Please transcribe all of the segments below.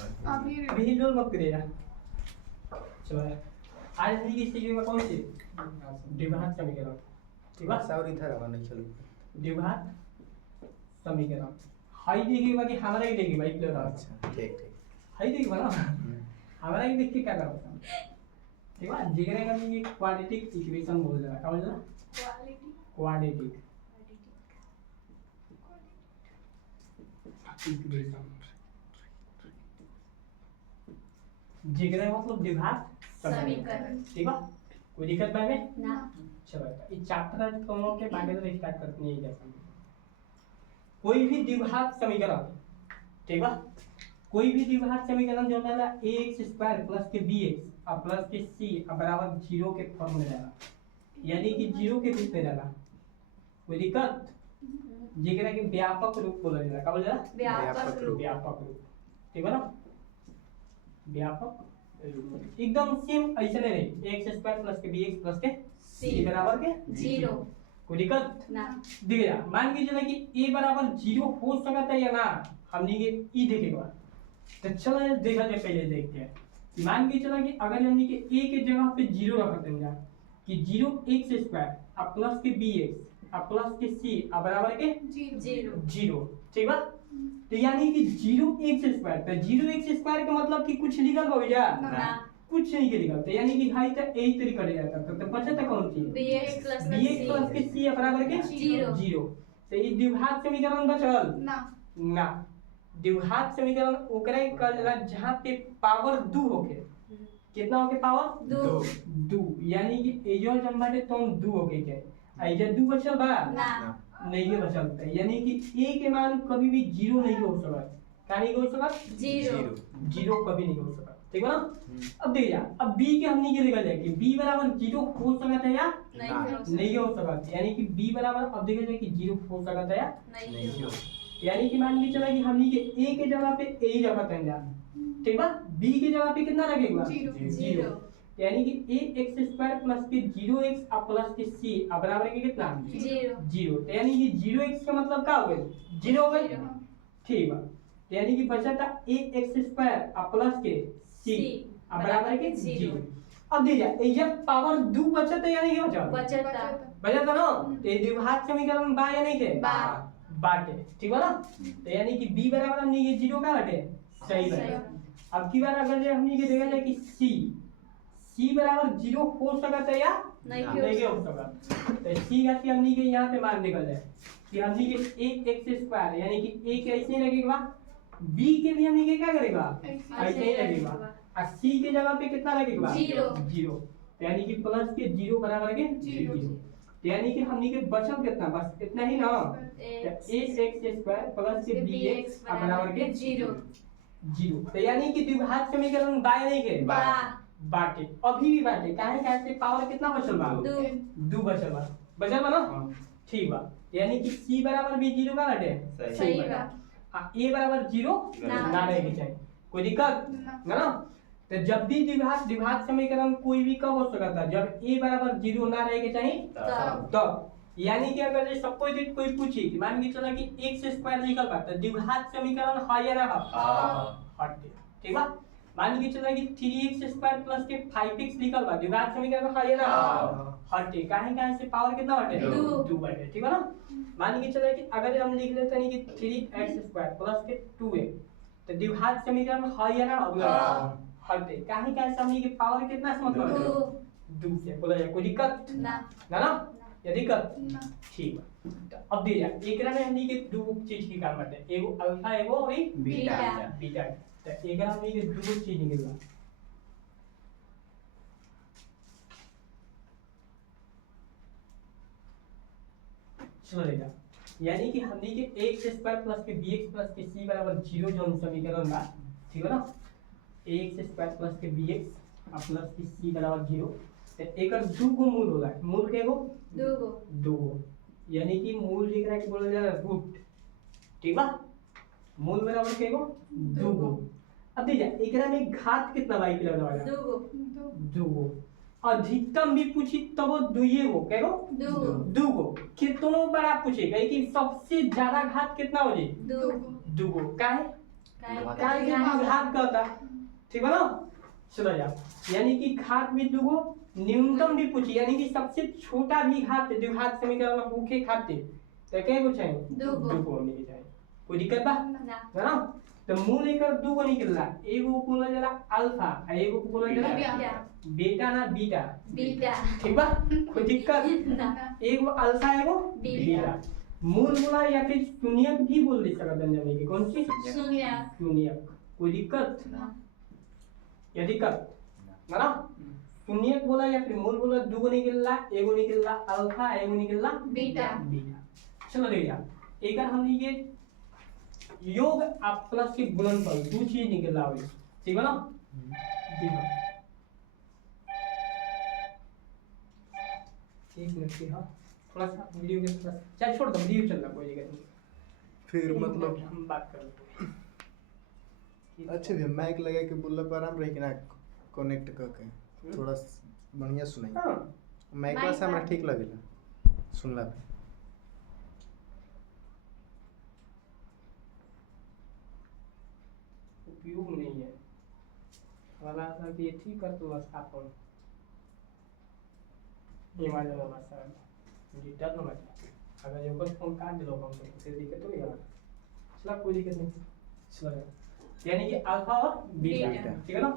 अभी अभी लोल मत करिएगा। चलो आज हम ये सीखेंगे कौन सी द्विघात समीकरण। ठीक है, और इधर आवा नहीं चलो। द्विघात समीकरण हाई देखिएगा कि हमारा ही देखिएगा एक प्लेयर। अच्छा ठीक ठीक। हाई देखिएगा ना, हमारा ही देख के क्या करता है। ठीक है, जिगरे का ये क्वाड्रेटिक इक्वेशन बोल रहा है। क्या बोल रहा है? Quadratic equation. जिगरे मतलब द्विघात समीकरण। ठीक है, कोई दिक्कत नहीं है ना चलो इस चैप्टर दोनों के बारे में स्टार्ट करते हैं। जैसे कोई भी द्विघात समीकरण, ठीक है, कोई भी द्विघात समीकरण जो है ना ax स्क्वायर प्लस के bx और प्लस के c बराबर 0 के फॉर्म में रहेगा, यानी कि 0 के रूप में रहेगा। कोई दिक्कत? जेकरा के व्यापक रूप बोला जाएगा। क्या बोला जाएगा? व्यापक रूप। व्यापक रूप, ठीक है ना, व्यापक रूप एकदम सेम ऐसे नहीं एक्स स्क्वायर प्लस के bx प्लस के c बराबर के 0। कोई दिक्कत ना दिख गया? मान के चला कि a बराबर 0 हो सकता है या ना, हमने ये ई देखेगा। तो चलो देखा जाए, पहले देखते हैं। मान के चला कि अगर हमने के a के जगह पे 0 रख देंगे कि 0 x स्क्वायर अब प्लस के bx अब प्लस के c अब बराबर के 0, ठीक है। तो यानी कि 0 x स्क्वायर, तो 0 x स्क्वायर का मतलब कि कुछ निकल पाओगे ना कुछ नहीं के निकलते, यानी कि हाई तक यही तरीका कट जाता है। तो बचा तक कौन सी bx प्लस के c बराबर के 0। तो ये द्विघात समीकरण बचल ना। द्विघात समीकरण ओकरे कहला जहां पे पावर 2 होके। कितना होके पावर 2, यानी कि एजो जन बाटे तो 2 होके के एजा 2 बचल बा ना नहीं बचल, यानी कि a के मान कभी भी 0 नहीं हो सकता। क्या नहीं हो सकता? 0 कभी नहीं हो सकता, ठीक है ना। अब देखिए अब b के हमने ये देखा जाए कि b बराबर 0 हो सकता है या नहीं हो सकता, यानी कि b बराबर अब देखा जाए कि 0 हो सकता है या नहीं हो। यानी कि मान लीजिए चला कि हमने के a के जगह पे a ही रखा था, ठीक है। b के जगह पे कितना रखेगा? 0, यानी कि ax स्क्वायर प्लस के 0x अब प्लस के c अब बराबर के कितना 0। तो यानी कि 0x का मतलब क्या हो गया? 0 हो गई, ठीक है। यानी कि बचा था ax स्क्वायर अब प्लस के c अब बराबर के 0। अब देखिए ये पावर 2 बचा था यानी कि बचा था ना। तो ये द्विघात समीकरण बा या नहीं के बाटे, ठीक है ना। तो यानी कि b बराबर हमने ये 0 का बाटे सही बात। अब की बार अगर जो हमने ये देखा जाए कि c बराबर 0 हो सकता है या नहीं हो सकता। तो c का हमने के यहां पे मान निकल जाए कि हमने के ax स्क्वायर यानी कि a के ऐसे ही लगेगा, b के भी हमने के क्या करेगा ऐसे ही लगेगा, और c के जगह पे कितना लगेगा 0। यानी कि प्लस के 0 बराबर के 0। यानी कि हमने के बचल कितना बस इतना ही ना, ax स्क्वायर प्लस के bx बराबर के 0। तो यानी कि द्विघात समीकरण बाय नहीं के बाटे अभी भी बाटे। काहे कैसे पावर कितना बचल बा 2 बचल बा ना, ठीक बा। यानी कि c बराबर भी 0 का बाटे सही बा, a बराबर 0 ना रहेगी चाहिए। कोई दिक्कत ना। तो जब भी द्विघात समीकरण कोई भी कब हो सकता है? जब a बराबर 0 ना रहेगी चाहिए तब। यानी कि अगर सबको कोई पूछे कि मान के चला कि x स्क्वायर निकल बा तो द्विघात समीकरण है या ना हटे, ठीक है। मान के चला कि 3x स्क्वायर प्लस के 5x निकल बा द्विघात समीकरण है या ना हटे। काहे से पावर कितना हटे 2 बटे, ठीक है ना। मान के चला कि अगर हम लिख लेते हैं कि 3x स्क्वायर प्लस के 2x तो द्विघात समीकरण है या ना हटे। काहे हमने के पावर कितना से मतलब 2 से बोला जाए। कोई दिक्कत ना या दिक्कत ठीक है। तो अब दे जाए एकरा में हमनी के दो चीज की काम करते हैं, एगो अल्फा एगो और बीटा। तो एकरा हमनी के दो चीज निकलला। चलो लेगा यानी कि हमनी के x स्क्वायर प्लस के bx प्लस के c बराबर 0 जो समीकरण बा, ठीक है ना। ax स्क्वायर प्लस के bx प्लस के c बराबर 0। तो एकर दो गो मूल होला, मूल के गो दो गो, यानी कि मूल जेकरा के बोला जाला रूट, ठीक बा। मूल बराबर के गो दो गो। अब देखिए एकरा में घात कितना बाई के लगने वाला दो गो। अधिकतम भी पूछी तब दुइये गो के गो दो गो। कितनों बड़ा पूछेगा कि सबसे ज्यादा घात कितना हो जाए दो गो। काहे काय के घात कहता ठीक है ना। चलो यार यानी कि घात भी दुगो न्यूनतम भी पूछी यानी कि सबसे छोटा भी घात द्विघात समीकरण में पूछे खाते तो क्या पूछे दुगो नहीं जाए कोई दिक्कत बा है ना। तो मूल लेकर दुगो निकल रहा एगो बोला जला अल्फा और एगो बोला जला बीटा ना बीटा ठीक बा कोई दिक्कत एगो अल्फा एगो बीटा मूल बोला या फिर शून्यक भी बोल दे सकते हैं जाने की कौन सी शून्यक कोई दिक्कत या दिक्कत है ना। शून्यक बोला या फिर मूल बोला दुगो निकल रहा एगो निकल रहा अल्फा एगो निकल रहा बीटा चलो देखिए एक हमने ये योग आप प्लस के गुणनफल दो चीज निकल रहा है ठीक है ना। देखो एक मिनट के हाँ थोड़ा सा वीडियो के थोड़ा चाहे छोड़ दो वीडियो चल रहा कोई दिक्कत नहीं फिर मतलब हम बात कर अच्छे भी माइक लगा के बोलने पर आराम रही कि ना कनेक्ट करके थोड़ा बढ़िया सुनाई हाँ माइक से हमरा ठीक लगेला सुनला पे उपयोग नहीं है वाला था कि ये ठीक कर तो बस आप ये वाला वाला सर मुझे डर ना लगे अगर ये कोई फोन काट दिलो हम तो फिर दिक्कत हो गया चला कोई दिक्कत नहीं चलो यानी कि अल्फा और बीटा ठीक है ना।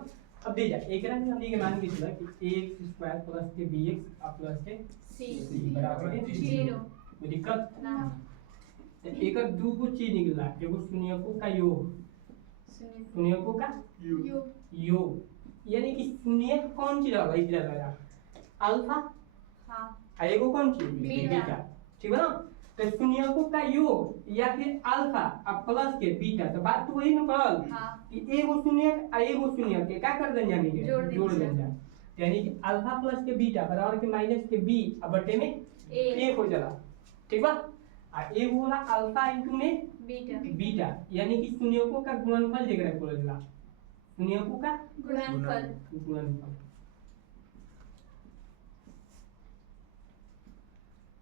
अब दे जा एक रंग हमने के मान के चला कि ax स्क्वायर प्लस के bx प्लस के c बराबर है 0 कोई दिक्कत ना। एक और दो को चीज निकला एगो शून्यकों का योग शून्यकों का योग यानी कि शून्यक कौन चीज है इधर लगा अल्फा हां एगो कौन चीज बीटा ठीक है ना। तो शून्यकों का योग या फिर अल्फा और प्लस के बीटा तो बात तो वही ना पड़ल कि एगो शून्यक और एगो शून्यक के क्या कर देंगे हम जोड़ देंगे यानी कि अल्फा प्लस के बीटा बराबर के माइनस के b और बटे में a हो जाला ठीक बा। और एगो वाला अल्फा इनटू में बीटा यानी कि शून्यकों का गुणनफल जेकरा बोलल जाला शून्यकों का गुणनफल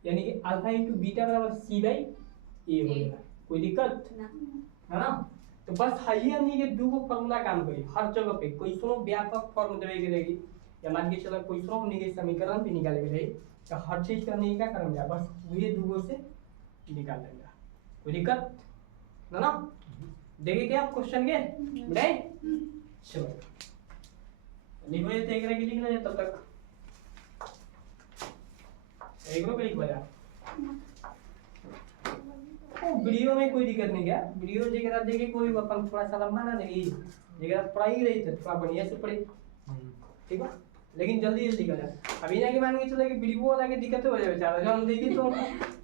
यानी कि अल्फा इनटू बीटा बराबर c बाई a हो जाएगा कोई दिक्कत है ना। तो बस हाई हमने ये दो को फॉर्मूला काम करी हर जगह पे कोई सुनो व्यापक फॉर्म देवे के रहेगी या मान के चलो कोई सुनो हमने के समीकरण भी निकाले के रही तो हर चीज का नहीं क्या करना बस ये दो से निकाल लेंगे कोई दिक्कत ना। देखिए क्या आप क्वेश्चन के बढ़ाए चलो लिखो ये देख रहे कि लिखना है तब तक एक रो क्लिक बजा ओ वीडियो में कोई दिक्कत नहीं क्या वीडियो जगह देखे कोई अपन थोड़ा सा लंबा ना नहीं जगह पढ़ाई रही तो थोड़ा बढ़िया से पढ़े ठीक है लेकिन जल्दी जल्दी कर जाए अभी ना के मान के चले कि वीडियो वाला के दिक्कत हो जाए बेचारा जब हम देखी तो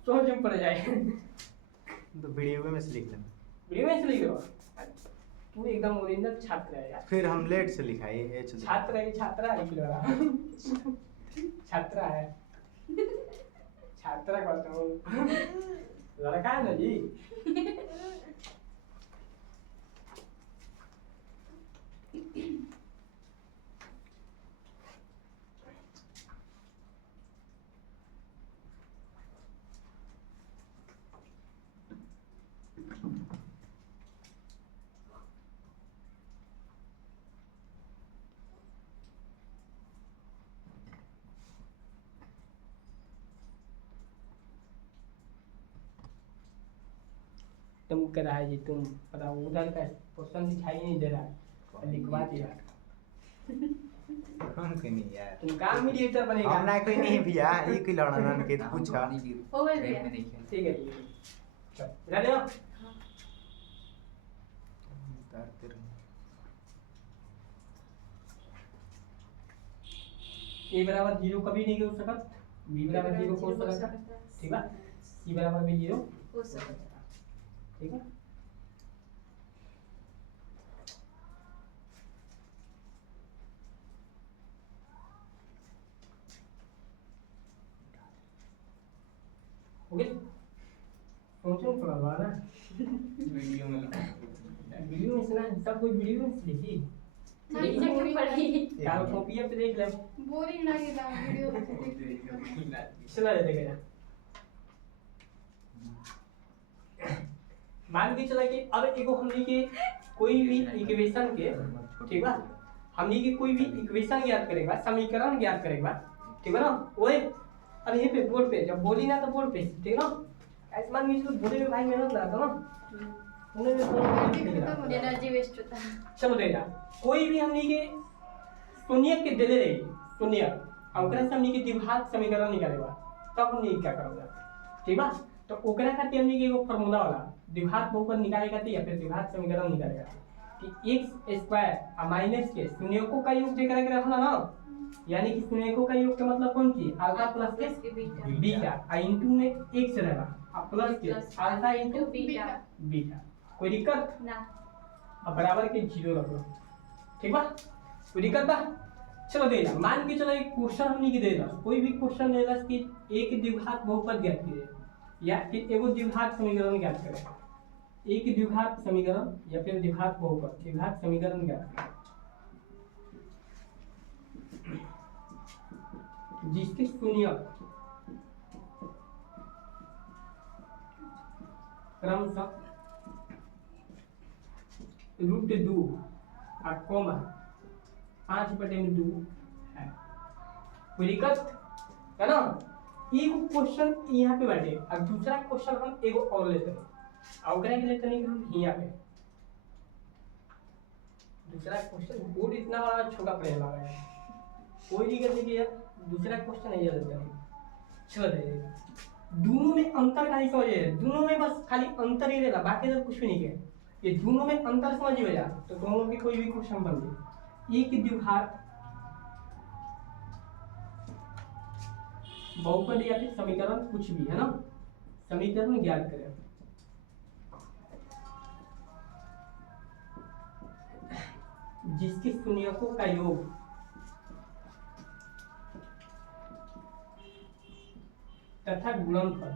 सोच में पड़ जाए तो वीडियो में से लिख लेना वीडियो में से लिख लो तू एकदम ओरिजिनल छात्र है यार फिर हम लेट से लिखाए छात्र है छात्रा है छात्रा है छात्रा कहता हूँ लड़का है ना जी तुम कह रहा है जी तुम पता उधर का क्वेश्चन दिखाई नहीं दे रहा है लिखवा दिया कौन के नहीं यार तुम काम मीडिएटर बनेगा हम ना कोई नहीं भैया ये कोई लड़ना के पूछा हो गया ठीक है जी चल बता दो उतारते रहो a बराबर 0 कभी नहीं हो सकत b बराबर 0 हो सकता ठीक है c बराबर भी 0 हो सकता ठीक है ओके सोचो थोड़ा ना वीडियो में सुना सब कोई वीडियो में देखी यार कॉपी पे देख ले बोरिंग लागेला व्हिडिओ चला देखेगा मान के चला कि अब एगो हमनी के कोई भी इक्वेशन के, ठीक बा, हमनी के कोई भी इक्वेशन ज्ञात करेगा, समीकरण ज्ञात करेगा, ठीक है ना। ओए अब यहीं पे बोर्ड पे जब बोली ना तो बोर्ड पे, ठीक है ना। ऐसे मान लीजिए बोले में भाई मेहनत लगा था ना, उन्होंने एनर्जी वेस्ट होता है। चलो देखा कोई भी हमनी के शून्य के दे दे रही शून्य, और ओकरा से हमनी के द्विघात समीकरण निकालेगा, तब हमनी क्या करोगे, ठीक बा। तो ओकरा खातिर हमनी के एगो फार्मूला वाला द्विघात बहुपद निकालेगा या फिर द्विघात समीकरण निकालेगा कि x स्क्वायर माइनस के शून्यकों का योग जेकरा के रखना ना, यानी कि शून्यकों का योग का मतलब कौन की अल्फा प्लस के बीटा आ इनटू में x रहेगा आ प्लस के अल्फा इनटू बीटा। कोई दिक्कत ना, अब बराबर के 0 रखो, ठीक बा। कोई दिक्कत बा। चलो दे ला, मान के चलो एक क्वेश्चन हमनी के दे ला, कोई भी क्वेश्चन दे ला कि एक द्विघात बहुपद ज्ञात कीजिए या फिर एगो द्विघात समीकरण ज्ञात करें, एक द्विघात समीकरण या फिर द्विघात बहुपद द्विघात समीकरण ज्ञात करें जिसके शून्य क्रमशः √2 और कोमा 5/2 है। कोई दिक्कत है ना। एक क्वेश्चन यहाँ पे बैठे और दूसरा क्वेश्चन हम एगो और लेते हैं, और के लेते नहीं हम यहाँ पे दूसरा क्वेश्चन बोर्ड इतना बड़ा छोटा पड़ने वाला है, कोई दिक्कत नहीं किया, दूसरा क्वेश्चन नहीं लेते हैं। चलो देखिए दोनों में अंतर का ही समझिए, दोनों में बस खाली अंतर ही रहेगा, बाकी सब कुछ भी नहीं है। ये दोनों में अंतर समझिएगा तो दोनों के कोई भी क्वेश्चन बन जाए। एक द्विघात बहुपद या फिर समीकरण कुछ भी है ना, समीकरण ज्ञात करें जिसके शून्यकों का योग तथा गुणनफल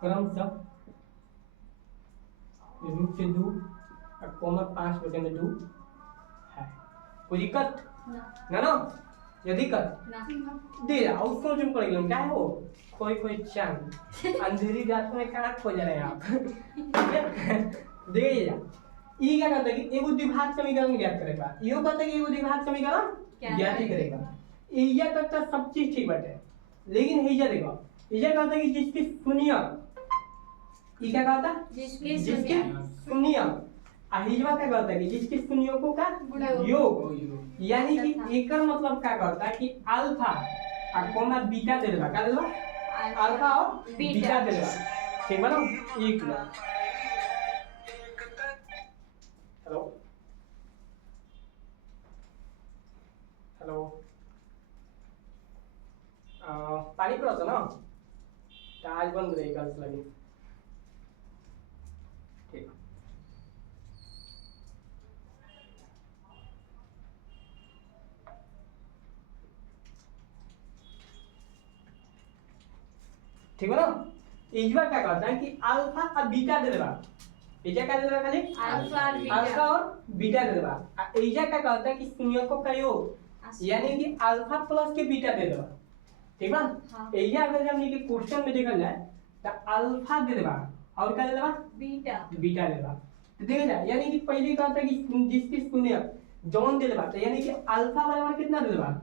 क्रमशः √2 और कोमा 5/2 है। कोई दिक्कत ना ना, ये दिक्कत दे रहा उसको जो पड़ गया क्या है वो कोई चांद अंधेरी रात में कहाँ खो जा रहे हैं आप दे जा। ये क्या करता है कि एगो द्विघात समीकरण ज्ञात करेगा, यो कहता है कि एगो द्विघात समीकरण ज्ञात ही करेगा। ये तक तो सब चीज ठीक बात है, लेकिन ये देखो ये कहता है कि जिसकी शून्य, ये क्या कहता जिसके जिसके शून्य, अहिजवा क्या कहता है कि जिसके शून्यकों का योग, यानी कि एक मतलब क्या कहता है कि अल्फा और कोमा बीटा दे देगा, क्या दे देगा अल्फा और बीटा दे देगा, ठीक है ना। एक मिनट हेलो हेलो पानी पड़ा था ना, तो आज बंद रहेगा लगे, ठीक ठीक है ना। इजवा क्या कहता है कि अल्फा और बीटा दे देगा, इजा क्या दे देगा खाली अल्फा और बीटा दे देगा। इजा क्या कहता है कि शून्यकों का योग, यानी कि अल्फा प्लस के बीटा दे देगा, ठीक है। हाँ। इजा अगर हमने के क्वेश्चन में देखा जाए तो अल्फा दे देगा और क्या दे देगा बीटा दे देगा। तो देखा जाए यानी कि पहले कहता है कि जिसकी शून्य जॉन दे देगा, तो यानी कि अल्फा बराबर कितना दे देगा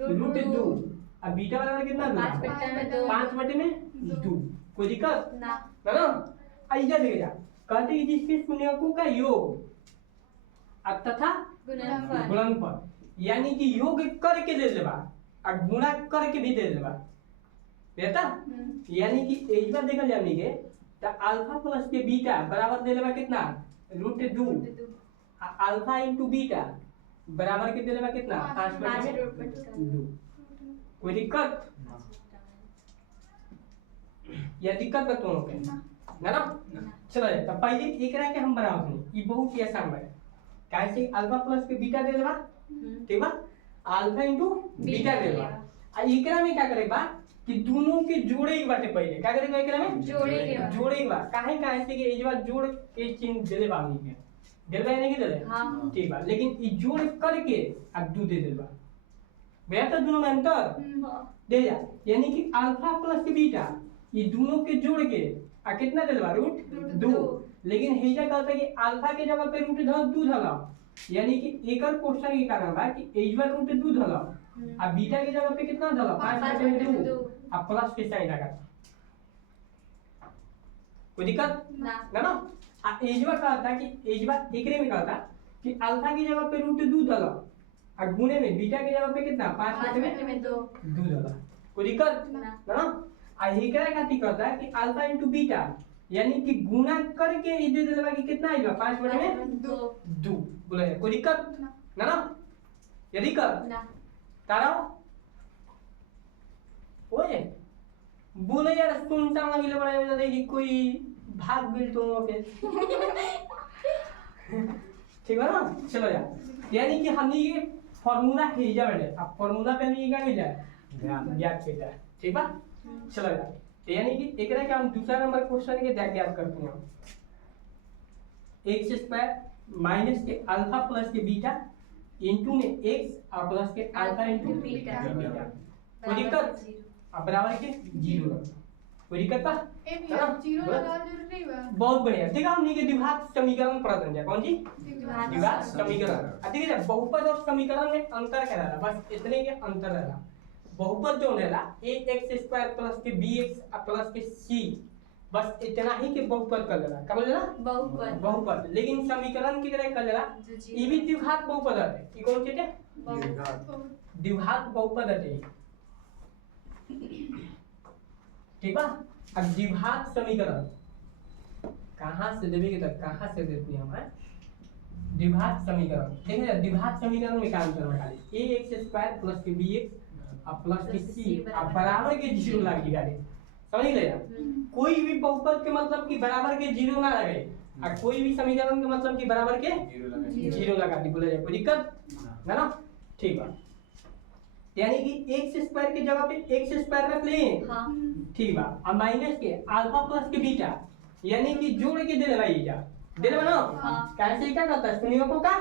√2 और बीटा बराबर कितना दे देगा 5/2। कोई दिक्कत ना ना। ऐसा देखा कहते हैं जिसके शून्यकों का योग तथा गुणनफल, यानी कि योग करके दे देगा और गुणा करके भी दे देगा, बेटा। यानी कि एक बार देखा जाए के तो अल्फा प्लस के बीटा बराबर दे देगा कितना √2, अल्फा इंटू बीटा बराबर के दे देगा कितना 5/2। कोई दिक्कत या दिक्कत बा तुम के ना ना। चलो तो पहले एक रहा के हम बनाओ थे, ये बहुत ही आसान है। कैसे अल्फा प्लस के बीटा दे देगा, ठीक बा, अल्फा इंटू बीटा दे देगा। आ एकरा में क्या करेगा कि दोनों के जोड़े ही बाटे, पहले क्या करेगा एकरा में जोड़े ही बा। काहे से कि इजवा जोड़ के चिन्ह दे देबा हमनी के दे देबा नहीं के दे दे, हाँ। ठीक बा। लेकिन ई जोड़ करके आ दू दे देबा, बेहतर दोनों में अंतर दे जा, यानी कि अल्फा प्लस के बीटा ये दोनों के जोड़ के आ कितना दिलवा रूट रूट 2। दो। लेकिन हेजा कहता है कि अल्फा के जगह पे रूट 2 धला, यानी कि एकर क्वेश्चन के कारण बा कि एजवा रूट 2 धला आ बीटा के जगह पे कितना धला 5/2 आ प्लस के साइन लगा। कोई दिक्कत ना ना आ एजवा कहता कि एजवा एकरे में कहता कि अल्फा की जगह पे रूट 2 धला आ गुणे में बीटा के जगह पे कितना 5/2 धला। कोई दिक्कत ना ना आ एकरा खातिर कहता है कि अल्फा इनटू बीटा, यानी कि गुणा करके ई दे देलबा कि कितना आइबा 5/2। बोले कोई दिक्कत ना ये दिक्कत ना तारा ओए बोले यार सुनता लगिले बड़ा देखी कोई भाग गेल तो पे ठीक है ना। चलो यार यानी कि हमने ये फार्मूला भेजा है, अब फार्मूला पे हमें क्या मिला ज्ञात किया है, ठीक है। चलो यार तो यानी कि एकरा के हम दूसरा नंबर क्वेश्चन के ज्ञात करते हैं। x स्क्वायर माइनस के अल्फा प्लस के बीटा इनटू में x और प्लस के अल्फा इनटू बीटा। कोई दिक्कत अब बराबर के 0 कोई दिक्कत बा ए भैया जीरो लगाओ जरूर नहीं बा। बहुत बढ़िया। ठीक है हमने के द्विघात समीकरण पढ़त हैं कौन जी द्विघात समीकरण। ठीक है बहुपद और समीकरण में अंतर क्या रहला, बस इतने के अंतर रहला। बहुपद जो रहला ax स्क्वायर प्लस के bx प्लस के c, बस इतना ही के बहुपद कर लेला। क्या बोल लेला बहुपद। लेकिन समीकरण की तरह कर लेला ई भी द्विघात बहुपद है। ई कौन चीज है द्विघात बहुपद है। ठीक है अब द्विघात समीकरण कहां से देवे के तक कहां से देते हैं हम द्विघात समीकरण। देखिए द्विघात समीकरण में काम करना खाली ax स्क्वायर प्लस के bx प्लस के c बराबर के 0 लग जाएगा। समझ गए कोई भी बहुपद के मतलब कि बराबर के 0 ना लगे और कोई भी समीकरण के मतलब कि बराबर के 0 लगा दी। बोले कोई दिक्कत ना ठीक है। यानी कि x स्क्वायर की जगह पे x स्क्वायर रख ले ठीक बा अब माइनस के अल्फा प्लस के बीटा, यानी कि जोड़ के दे देना ये जा दे देना ना कैसे क्या करता है संयोगों का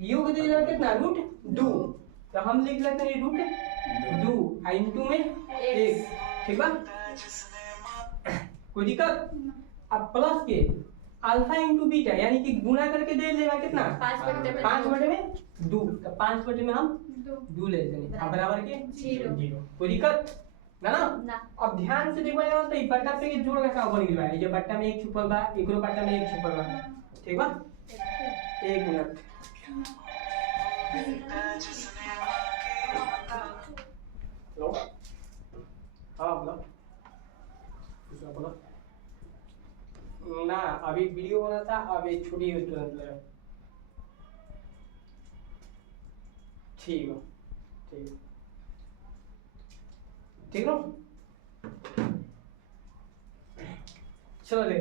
योग दे देना कितना रूट 2। तो हम लिख लेते हैं रूट 2 इनटू में 1 ठीक बा कोई दिक्कत। अब प्लस के अल्फा इनटू बीटा, यानी कि गुणा करके दे देगा कितना 5/2। तो 5/2 में हम 2 ले लेंगे अब बराबर के 0। कोई दिक्कत ना अब ध्यान से देखो जाओ तो ई बट्टा पे के जोड़ का का बन गया है। ये बट्टा में एक छुपल बा एकरो बट्टा में एक छुपल बा ठीक बा। एक मिनट लो हां बोलो दूसरा बोलो ना अभी वीडियो बना था अभी छुट्टी हुई तुरंत ले ठीक है ठीक है चलो ले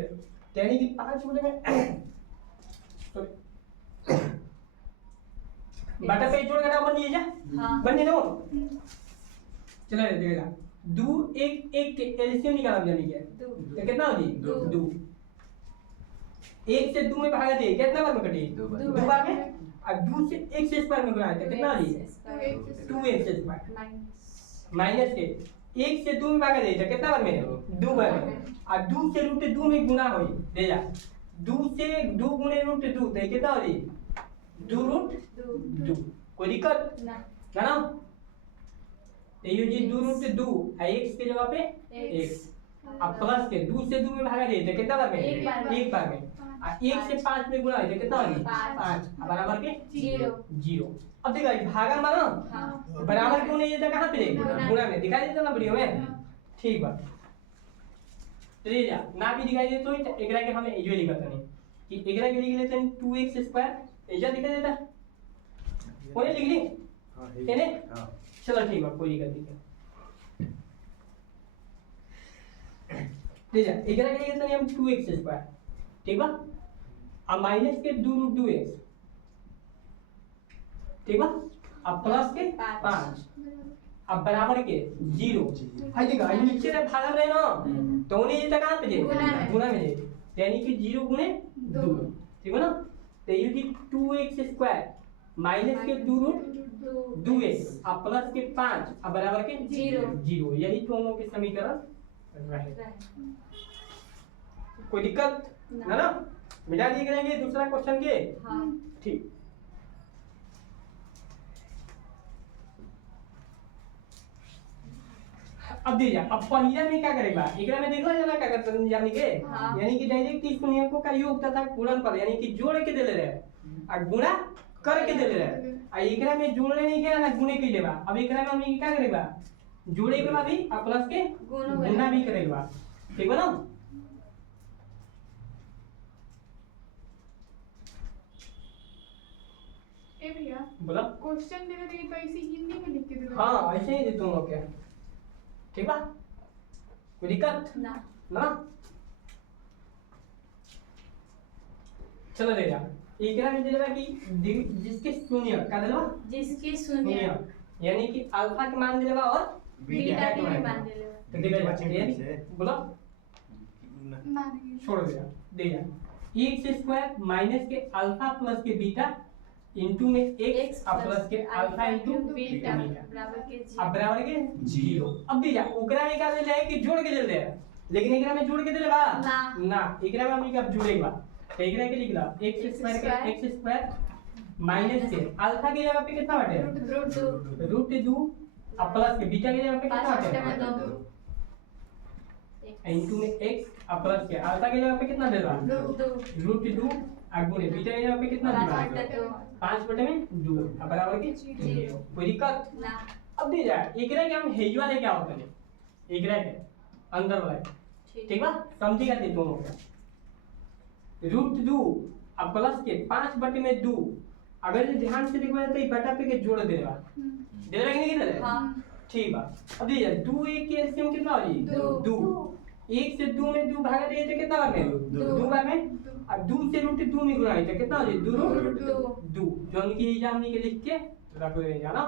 यानी कि 5 बोले में बटा पे जोड़ घटा बन जा बन दो। चलो देखा 2 1 1 के एलसीएम निकालना जानी है तो कितना हो जी 2 1 से 2 में भागा दे कितना बार में कटी 2 बार में और 2 से x स्क्वायर में गुणा है कितना हो जी 2x स्क्वायर माइनस के 1 से 2 में भागा दे कितना बार में 2 बार में और 2 से रूट 2 में गुणा होई दे जा 2 से 2 गुणे रूट 2 तो कितना हो जी 2 रूट 2 कोई दिक्कत ना तो ये जी 2 रूट 2 x के जगह पे x अब प्लस के 2 से 2 में भागा दे तो कितना बार में एक बार में और 1 से 5 में गुणा है तो कितना हो जी 5 बराबर के 0। अब देखा भागा मानो बराबर क्यों नहीं है कहां पे गुणा में दिखाई देता ना वीडियो में ठीक बात चलिए जा ना भी दिखाई दे तो एकरा के हमें इजो लिखा नहीं कि एकरा के लिख लेते हैं 2x स्क्वायर एजा दिखाई देता कोई लिख ली है चलो ठीक है कोई दिक्कत नहीं ले जा एकरा के लिख लेते हैं हम 2x स्क्वायर ठीक बा अब माइनस के 2 रूट 2x ठीक बा अब प्लस के 5 अब बराबर के 0 हां देखा नीचे रे भाग रहे ना तो उन्हें ये कहां पे जे गुणा में जे यानी कि 0 गुणे 2 ठीक है ना तो ये कि 2x स्क्वायर माइनस के 2 रूट 2x अब प्लस के 5 अब बराबर के 0 यही दोनों के समीकरण रहे। कोई दिक्कत ना ना? मिटा दिए करेंगे दूसरा क्वेश्चन के। हाँ ठीक, अब दे जा। अब पहिला में क्या करेगा, एकरा में देखो जना क्या करते हैं यानी के, हाँ। यानी कि डायरेक्ट इस शून्यकों का योग तथा गुणनफल यानी कि जोड़ के दे ले रहे और गुणा करके दे ले रहे। आ एकरा में जोड़ने नहीं किया ना गुणे के लेबा। अब एकरा में हम क्या करेगा, जोड़े के बाद भी और प्लस के गुणा भी करेगा। ठीक है ना? ए भैया बोला क्वेश्चन दे रहे तो ऐसे हिंदी में लिख के दे। हाँ ऐसे ही देता हूँ लोग के। ठीक बा, कोई दिक्कत ना ना? चलो ले जा। एकरा में दिलवा कि जिसके शून्य का दिलवा जिसके शून्य शून्य यानी कि अल्फा के मान दिलवा और बीटा के मान मान ले तो दिलवा से। बोला मानेंगे छोड़ दे दे जा। एक्स स्क्वायर माइनस के अल्फा प्लस के बीटा इनटू में एक्स और प्लस के अल्फा इनटू बीटा बीटा बराबर के अब बराबर के 0। अब दे जा ओकरा में का दे ले कि जोड़ के दे ले, लेकिन एकरा में जोड़ के दे ले बा ना एकरा में हमनी का जोड़ेगा। तो एकरा के लिख ला एक्स स्क्वायर माइनस के अल्फा की जगह पे कितना बाटे रूट 2 और प्लस के बीटा की जगह पे कितना बाटे इनटू में एक्स और प्लस के अल्फा की जगह पे कितना देगा रूट 2 और गुणे बीटा की जगह पे कितना देगा 5/2 और बराबर के 0। कोई दिक्कत ना अब दे जा। एकरा के हम हेजुआ लेके आओ तने एकरा के अंदर वाला ठीक बा, समझेगा ते दोनों का रूट 2 और प्लस के 5/2 अगर ये ध्यान से देखो तो ये बटा पे के जोड़ देगा कि नहीं दे रहा? हाँ ठीक बा। अब दे जा 2 1 के एलसीएम कितना हो जी 2 1 से 2 में 2 भागा दिए तो कितना बार में 2 बार में अब 2 से रूट 2 में गुणा तो कितना हो जी 2 रूट 2 जो इनकी एग्जाम के लिख के रख देंगे ना।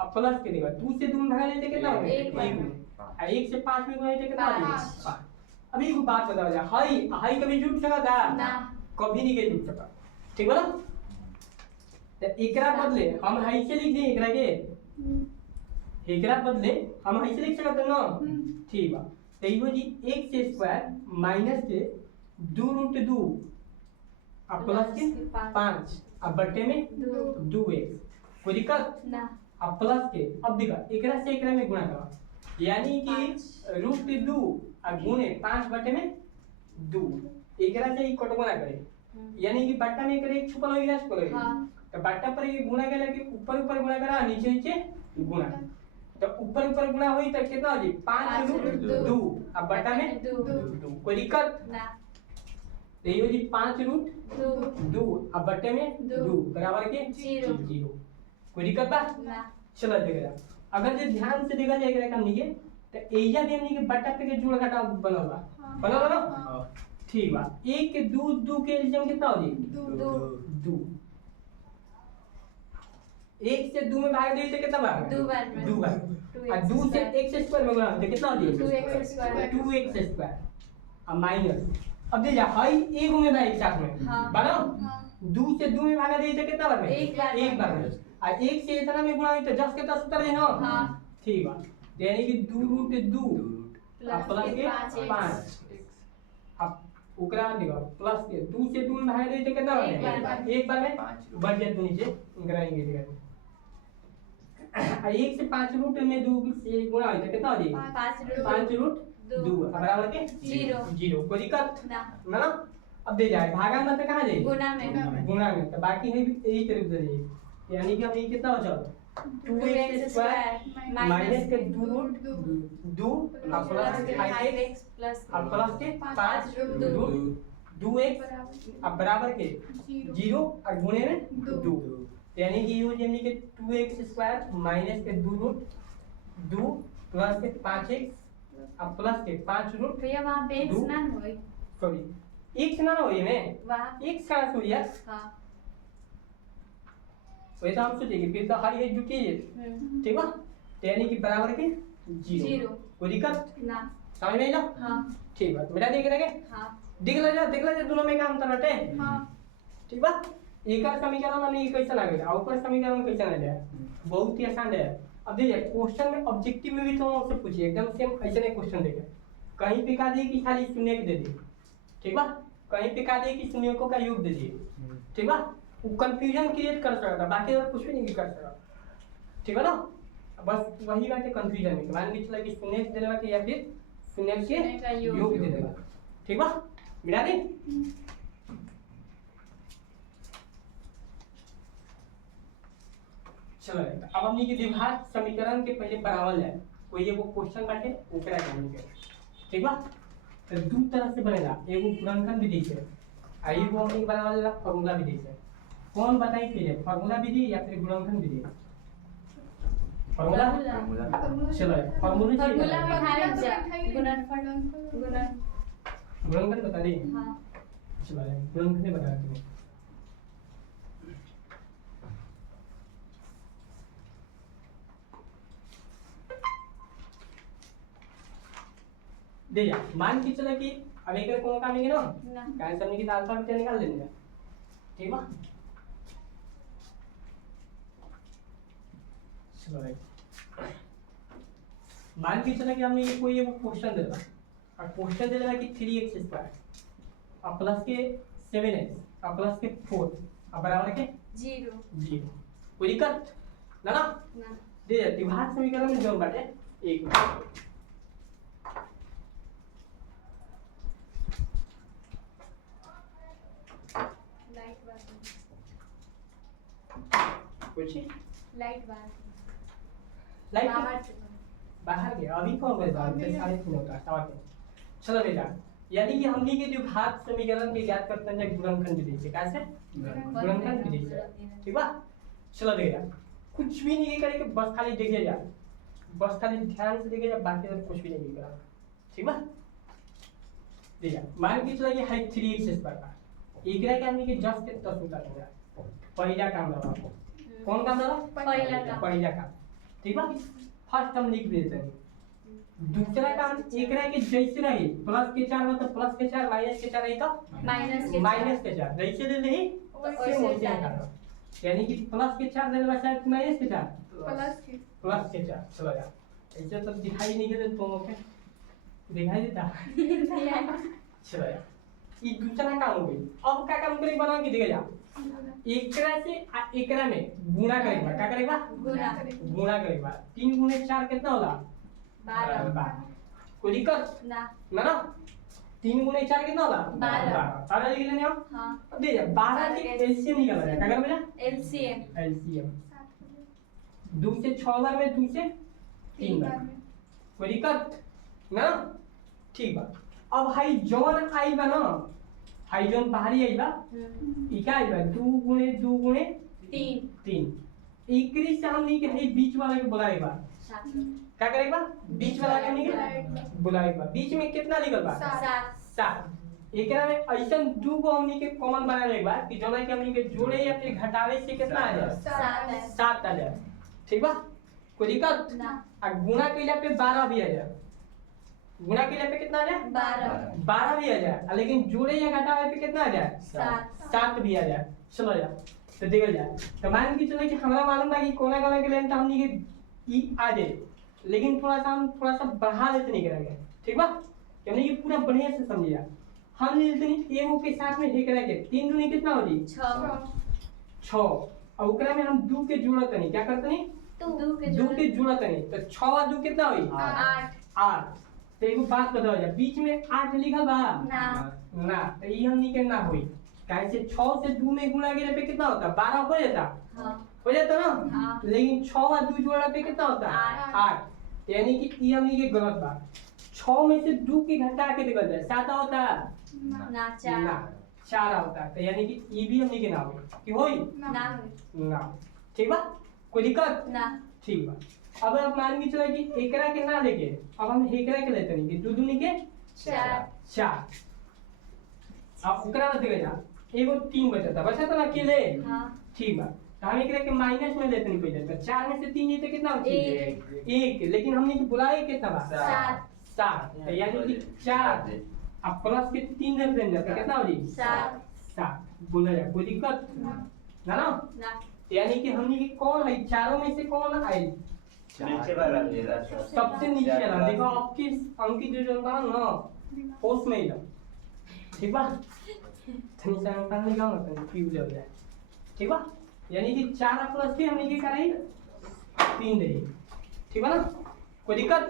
अब प्लस के देगा 2 से 2 में भागा देते कितना हो 1 और 1 से 5 में गुणा तो कितना हो 5। अभी एक बात बताओ जा, हाई हाई कभी जुट सका था ना कभी नहीं के जुट सका। ठीक बोला? तो एकरा बदले हम हाई से लिख दें एकरा के, एकरा बदले हम हाई से लिख सकते ना। ठीक बा। तो इहो जी एक्स स्क्वायर माइनस के 2 रूट 2 और प्लस के 5 अब बटे में 2x। कोई दिक्कत ना अब प्लस के अब देखा एकरा से एकरा में गुणा करा यानी कि रूट 2 और गुणे 5/2 एकरा से ही कट गुणा करे यानी कि बट्टा में करे एक छुपल होई छुपल होई हाँ तो बट्टा पर ये गुणा केला कि ऊपर ऊपर गुणा करा नीचे नीचे गुणा तो ऊपर ऊपर गुणा होई तो कितना हो जी 5 रूट 2 अब बट्टा में 2। कोई दिक्कत ना तो ये हो जी 5 रूट 2 अब बट्टे में 2 बराबर के 0। कोई दिक्कत बा? ना चलो देखा अगर जो ध्यान से देखा जाएगा हमनी के तो एजा भी हमनी के बट्टा पे के जोड़ घटाव बनल बा ना। ठीक बा। 1 के 2 के एलसीएम कितना हो जी 2 1 से 2 में भाग दिए तो कितना बार 2 बार में 2 बार और 2 से x स्क्वायर में गुणा तो कितना हो जी 2x स्क्वायर 2x स्क्वायर अब माइनस अब दे जा हाई एक में भाई एक साथ में हाँ। बना 2 से 2 में भागा दिए तो कितना बार में एक बार में। एक बार में और 1 से इतना में गुणा हुई तो 10 के 10 उतर देना। हाँ। ठीक बा। यानी कि 2 रूट 2 और प्लस के 5 अब ओकरा देखो प्लस के 2 से 2 में भाग दिए तो कितना एक बार बार में। एक बार में बढ़ जाए तो नीचे कराएंगे देखा 1 से 5 रूट में 2 से गुणा हुई तो कितना हो जाएगी 5 रूट 2 बराबर के 0। कोई दिक्कत ना ना अब दे जाए भागा में तो कहां जाएगी गुणा में गुणा में तो बाकी है भी यही तरफ से जाएगी यानी कि हम ये कितना हो जाओ 2x स्क्वायर माइनस के 2 रूट 2 और प्लस के 5x प्लस और प्लस के 5 रूट 2x अब बराबर के 0 और गुणे में 2 यानी कि यूज यानी कि 2x स्क्वायर माइनस के 2 रूट 2 प्लस के 5x अब प्लस के 5 रूट भैया वहां पे x दो। ना होई सॉरी x ना होई में वहां x का सूर्य हां वही तो हम सोचेंगे फिर तो हर एक जुटिए ठीक है तो यानी कि बराबर के 0। कोई दिक्कत ना समझ में आई ना? हां ठीक है मेरा देख रहे हां देख ला जा दोनों में क्या अंतर हटे ठीक बा। एक समीकरण हमने कैसे लगे और ऊपर समीकरण कैसे लगे बहुत ही आसान है। अब देखिए क्वेश्चन में ऑब्जेक्टिव में भी तो हमसे पूछिए एकदम सेम ऐसे नहीं क्वेश्चन देखे कहीं पे कहा दिए कि खाली शून्य दे दिए, ठीक बा, कहीं पे कहा दिए कि शून्यों का योग दे दिए, ठीक बा, वो कंफ्यूजन क्रिएट कर सकता, बाकी और कुछ भी नहीं कर सकता, ठीक है ना। बस वही बात है कंफ्यूजन में, मान के चला कि शून्य दे देगा कि या फिर शून्य के योग दे देगा, ठीक बा, मिला दी। चलो अब हमने के द्विघात समीकरण के पहले बनावल जाए, कोई एगो क्वेश्चन बाटे ओकरा करने के, ठीक बा। तो दो तरह से बनेगा, एगो गुणनखंड विधि से आ एगो हमने बनावल जाला फार्मूला विधि से। कौन बताई पहले, फार्मूला विधि या फिर गुणनखंड विधि? फार्मूला। चलो फार्मूला से गुणनखंड बता दी। हाँ। चलो गुणनखंड बता दो। दे जा, मान के चला कि अब एक को काम नहीं ना, काय समझ के अल्फा बीटा निकाल देंगे, ठीक बा। चलो मान के चला कि हमने ये कोई एक क्वेश्चन दे दिया, और क्वेश्चन दे दिया कि 3x² और प्लस के 7x और प्लस के 4 और बराबर के 0 कोई दिक्कत ना ना दे जा। द्विघात समीकरण में जो बाटे एक कुछ लाइट बाहर गया अभी कौन बता रहा है 3:30 होता है सवा 3। चलो बेटा, यानी कि हमने के जो घात समीकरण के ज्ञात करते हैं गुणनखंड विधि से, कैसे गुणनखंड विधि से, ठीक बा। चलो बेटा कुछ भी नहीं करेंगे, बस खाली देखे जा, बस खाली ध्यान से देखे जा, बाकी तो कुछ भी नहीं करा, ठीक बा। देखा मान के चला कि हाई 3x² का एकरा के हमने के जस्ट के 10 उतार दिया, पहला काम रहा, कौन काम रहा? पहला काम, ठीक बा। फर्स्ट हम लिख देते हैं, दूसरा काम एकरा के जैसे रही प्लस के 4 मतलब प्लस के 4 माइनस के 4 रही तो माइनस के 4 जैसे दे रही सेम वैसे निकालो, यानी कि प्लस के 4 देने वाला है माइनस के 4 प्लस के 4। चलो यार ऐसे तो दिखाई नहीं देता तुम लोग के, दिखाई देता चलो यार ये दूसरा काम हो गई। अब क्या काम करेंगे बना के देगा जा, एकरा से एकरा में गुणा करेगा, क्या करेगा गुणा करेगा। 3 गुणे 4 कितना होला 12। कोई दिक्कत ना ना 3 गुणे 4 कितना होला 12। सारा लिख लेने हम। हां दे जा 12 के एलसीएम निकाला जाए, क्या करें बेटा एलसीएम 2 से 6 बार में 2 से 3 बार, कोई दिक्कत ना, ठीक बा। अब हाई जोन आई बा ना, हाई जोन बाहरी आई बा इका आई बा 2 गुणे 2 गुणे 3 एकरी से हमनी के हाई बीच वाला के बुलाएगा, क्या करेगा बीच वाला के हमनी के बुलाएगा। बीच में कितना लिखल बा 7। एकरा में ऐसा 2 को हमनी के कॉमन बनाने बा कि जोना के हमनी के जोड़े या फिर घटावे से कितना आ जाए 7 आ जाए, ठीक बा। कोई दिक्कत ना। और गुणा कइला पे 12 भी आ जाए, गुणा के लिए पे कितना आ जाए 12 भी आ जाए, लेकिन जोड़े या घटावे पे कितना आ जाए 7 भी आ जाए। चलो यार तो देखल जाए, तो मान के चलो कि हमरा मालूम है कि कोना कोना के लेंथ हमनी के ई आ जाए, लेकिन थोड़ा सा बढ़ा देते नहीं करेंगे, ठीक बा। हमने ये पूरा बढ़िया से समझिया, हम लेते नहीं एगो के साथ में हे करेंगे 3 दूनी कितना हो जी 6 और ओकरा में हम 2 के जोड़त नहीं, क्या करते नहीं 2 के जोड़त नहीं, तो 6 और 2 कितना होई 8। तो एगो बात बताओ जा, बीच में 8 लिखल बा ना तो ये हमनी के ना होई, काहे से 6 से 2 में गुणा केले पे कितना होता 12 हो जाता हो जाता ना, लेकिन 6 और 2 जोड़ा पे कितना होता 8, यानी कि ये हमनी के गलत बा। 6 में से 2 के घटा के निकल जाए 7 होता ना 4 होता, तो यानी कि ये भी हमनी के ना होई कि होई ना, ठीक बा। कोई दिक्कत ना, ठीक बा। अब आप मान के चलो कि एकरा के ना लेके अब हम एकरा के लेते नहीं कि 2 दूनी के 4 अब ओकरा ना देगा जा एगो 3 बचा था ना अकेले, ठीक बा। तो हम एकरा के माइनस में लेते नहीं पहले, तो 4 में से 3 जेते कितना होती है 1, लेकिन हमने की बुलाए कितना बा 7, तो यानी कि 4 अब प्लस के 3 रख देंगे तो कितना हो जी 7 बोला जाए, कोई दिक्कत ना ना, यानी कि हमने की कौन है चारों में से कौन आई नीचे वाला दे रहा था सबसे नीचे वाला देखो आपकी अंकित जो था ना उसमें ही लो ठीक बा तनी सा अंकल नहीं गाँव तनी क्यों ले हो जाए ठीक बा यानी कि 4 प्लस के हमने क्या कराई 3 दे ठीक बा ना कोई दिक्कत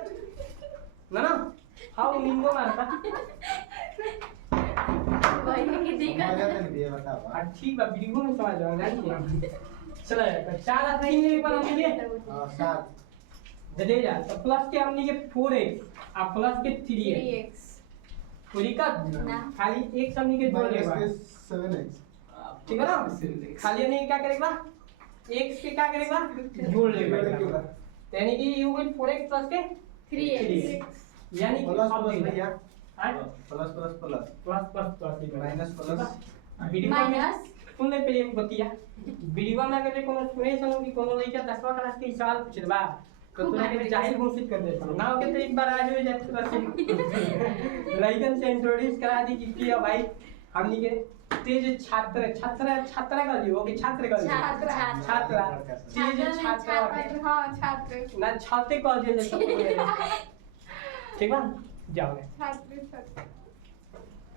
ना ना हाउ निंगो मारता भाई की दिक्कत ये बताओ ठीक बा बिल्कुल में समझ रहा हूँ चलो 4 आता ही नहीं पर हमने के 7 दे जा तो प्लस के हमने के 4x और प्लस के 3x 3x कोई दिक्कत ना। खाली एक हमने के जोड़ लेगा माइनस के 7x ठीक है ना खाली नहीं क्या करेगा x के क्या करेगा जोड़ लेगा यानी कि यू विल 4x प्लस के 3x यानी कि प्लस अब प्लस देखिए भैया हाँ? Plus plus plus plus plus plus लिखा है। माइनस प्लस वीडियो में माइनस सुन ले पहले बतिया वीडियो में अगर कोनो सुने सुनो कि कोनो लड़का 10वां क्लास के सवाल पूछ बा तो तू के जाहिल घोषित कर देता ना हो के तो एक बार आ जाओ जब लड़कन से इंट्रोड्यूस करा दी कि क्या भाई हमनी के तेज छात्र का लियो कि छात्र का लियो छात्र तेज छात्र हाँ छात्र ना छाते का लियो सब ठीक बा जाओ छात्र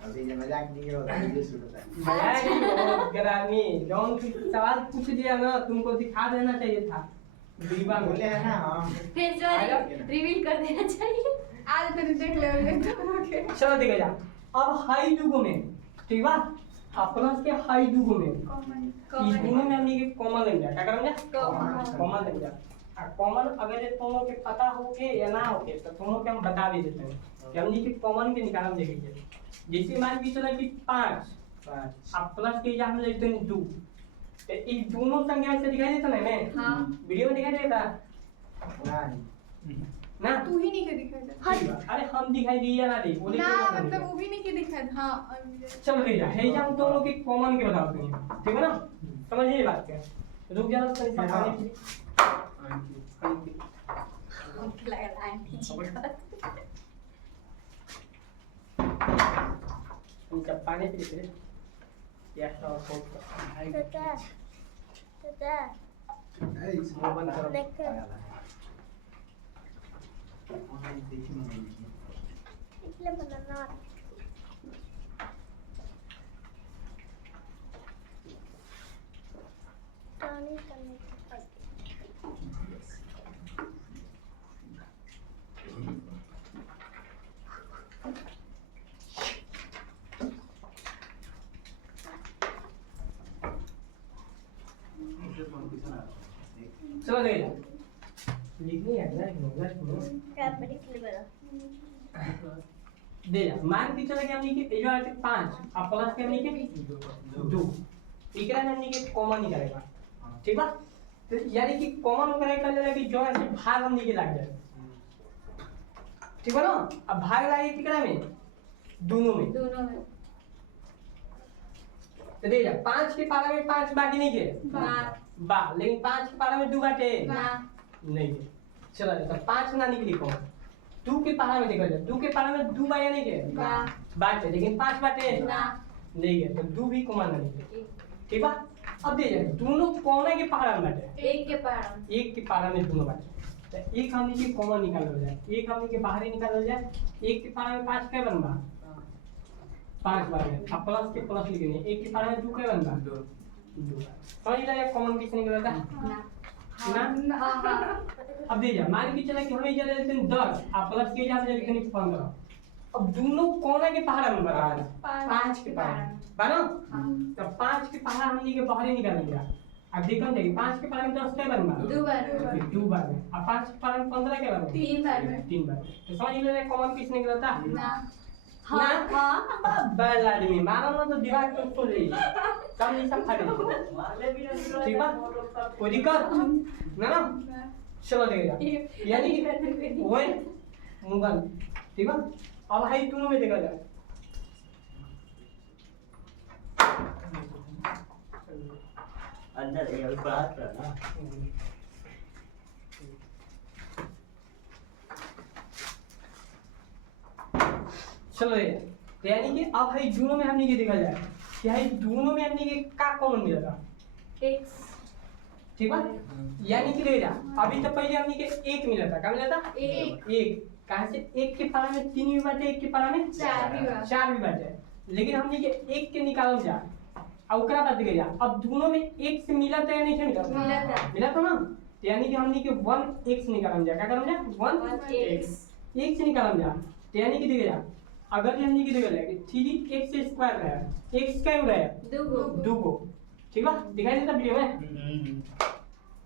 अभी ये मजाक नहीं होता ये शुरू होता है मैं ग्रामी जौन की सवाल पूछ दिया ना तुमको दिखा देना चाहिए था दीवा में बोले है ना हम फिर जो रिवील कर देना चाहिए आज तक देख ले चलो देखा जा अब हाई दुगो में ठीक बा प्लस के हाई दुगो में कॉमन इस दोनों में हमने के कॉमन ले जा क्या करेंगे कॉमन कॉमन ले जा कॉमन अगर ये दोनों के पता हो के या ना हो के तो दोनों के हम बता भी देते हैं कि हमने के कॉमन के निकाल देंगे जैसे मान के चला कि 5 अब प्लस के यहाँ हम लेते हैं 2 तो इस दोनों संख्या से दिखाई देता ना हाँ वीडियो में दिखाई देता नहीं ना तू ही नहीं के दिखाई दे ठीक बा। अरे हम दिखाई दिया ना दी बोले ना क्यों ना मतलब दिखाई? वो भी नहीं के दिखाई दे। हाँ और मुझे- चल रही है हम दोनों के कॉमन के बताओ तुम्हें ठीक है ना समझिए ये बात क्या रुक जाओ तो इसका हाँ। पानी भूख लग रहा है इनका पानी पी ले या तो मुंह बंद करो चलो देखिए लिखनी है ना दे जा मान के चले कि हमनी के जो आते 5 और प्लस के हमनी के 2 इकरा में हमनी के कॉमन निकलेगा ठीक बा तो यानी कि कॉमन करे कर लेला कि जो ऐसे भाग हमनी के लग जाए ठीक है ना अब भाग लागे किकरा में दोनों में दोनों में तो दे जा 5 के पारा में 5 बाकी नहीं के बा लेकिन 5 के पारा में 2 बाटे नहीं है चलो तो 5 ना निकली कौन 2 के पारा में देखो 2 के पारा में 2 बाया नहीं के बाटे लेकिन 5 बाटे नहीं है तो 2 भी कॉमन नहीं निकले ठीक बा अब दे जा दोनों कोने के पारा में बाटे एक के पार एक के पारा में दोनों बाटे तो एक हमने के कॉमन निकाल हो जाए एक हमने के बाहर ही निकाल हो जाए एक के पारा में 5 क्या बनबा 5 बार में अब प्लस के प्लस लिखेंगे एक के पारा में 2 क्या बनबा 2 समझ लिया कॉमन किसने निकला था ना अब दे जा मान के चला कि हमें इधर लेते हैं 10 और प्लस के यहाँ से लेते हैं 15 अब दोनों कोने के पहाड़ा में बना है 5 के पहाड़ा बनो तो 5 के पहाड़ा हमने के बाहर ही निकाल लिया अब देखो देखिए 5 के पहाड़ा में 10 क्या बनवा 2 बार 2 बार में अब 5 के पहाड़ा में 15 क्या बनवा 3 बार में 3 बार तो समझ लिया कॉमन किसने निकला था ना हाँ बैल आदमी मारो ना तो दिमाग तो खोल रही कम नहीं सब खड़े ठीक बा कोई दिक्कत ना ना चलो देखिए यानी कि वही मुगल ठीक है अब हाई दोनों में देखा जाए अंदर ये बात है ना चलो यानी कि अब हाई दोनों में हमने ये देखा जाए कि हाई दोनों में हमने ये का कॉमन मिला था x ठीक बा यानी कि ले जा अभी तो पहले हमनी के एक मिला था क्या मिला था एक कहां से एक के पारा में 3 भी बाटे एक के पारा में 4 भी बाटे लेकिन हमनी के एक के निकालल जा और ओकरा बाद गया अब दोनों में एक से मिला था या नहीं मिला था ना तो यानी कि हमनी के 1x निकालल जा क्या करल जा 1x एक से निकालल जा तो यानी कि दिख जा अगर हमनी के दिख जा कि 3x स्क्वायर है x क्या हो रहा है दुगो ठीक बा दिखाई देता वीडियो में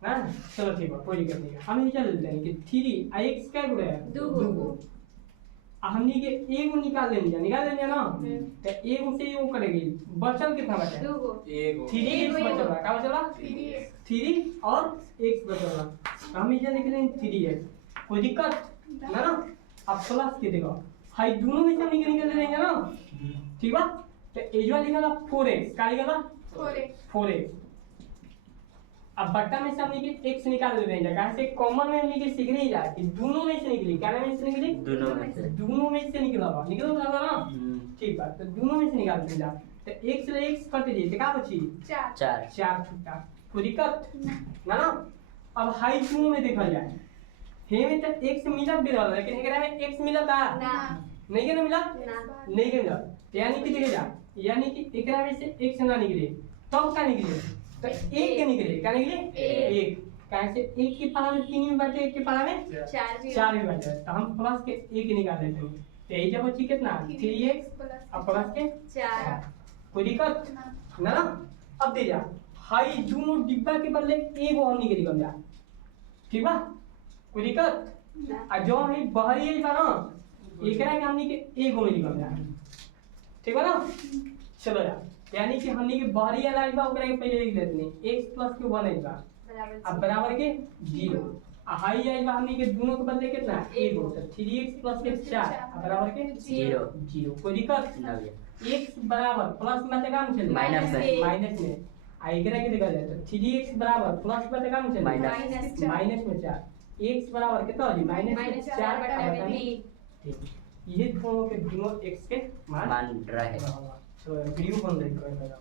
हां चलो ठीक है कोई दिक्कत नहीं है हम निकाल लेते हैं कि 3 x क्या हो रहा है दुगो हमनी के एगो निकाल लेंगे ना तो एगो से एगो करेगी बचल कितना बचा दुगो एगो 3x बचल बा का बचल बा 3 और x बचल बा हम इसे लिख लेंगे 3x कोई दिक्कत ना अब प्लस के देखो हाई दोनों में से हम निकाल लेंगे ना ठीक बा तो एजवा लिखला 4x का लिखला 4x अब बट्टा में से हमने के x निकाल देते हैं जगह से कॉमन में हमने के सीखने ही जाए कि दोनों में से निकली क्या में से निकली दोनों में से निकला ना ठीक बात तो दोनों में से निकाल देते जा तो x से x कट जाए तो क्या बची 4 छूटा कोई दिक्कत ना अब हाई दोनों में देखा जाए हे में तो x मिला भी रहा लेकिन एकरा में x मिला था नहीं के ना मिला नहीं के मिला यानी कि देखे जा यानी कि एकरा में से x ना निकले तब क्या निकले तो एक के निकले क्या निकले एक कहां से एक के पारा में 3 भी बाटे एक के पारा में 4 भी बाटे तो हम प्लस के एक निकाल लेते हैं तो ये जब बची कितना 3x और प्लस के 4 कोई दिक्कत ना अब दे जा हाई दोनों डिब्बा के बदले एक और निकल जा ठीक बा कोई दिक्कत आ जो है बाहरी है ना एकरा के हमनी के एक में निकल जा ठीक बा ना चलो यार यानी कि हमनी के बाहरी वाला बा ओकरा के पहले लिख लेते हैं x प्लस के 1 आइबा अब बराबर के 0 आ हाई आइबा हमनी के दोनों के बदले कितना 1 होता 3x प्लस के 4 अब बराबर के 0 कोई दिक्कत x बराबर प्लस में तो काम चल माइनस में आ एकरा के देखा जाए तो 3x बराबर प्लस में तो काम चल माइनस में 4 x बराबर कितना हो माइनस 4 ठीक ये दोनों के दोनों x के मान रहे हैं तो वीडियो बंद कर दो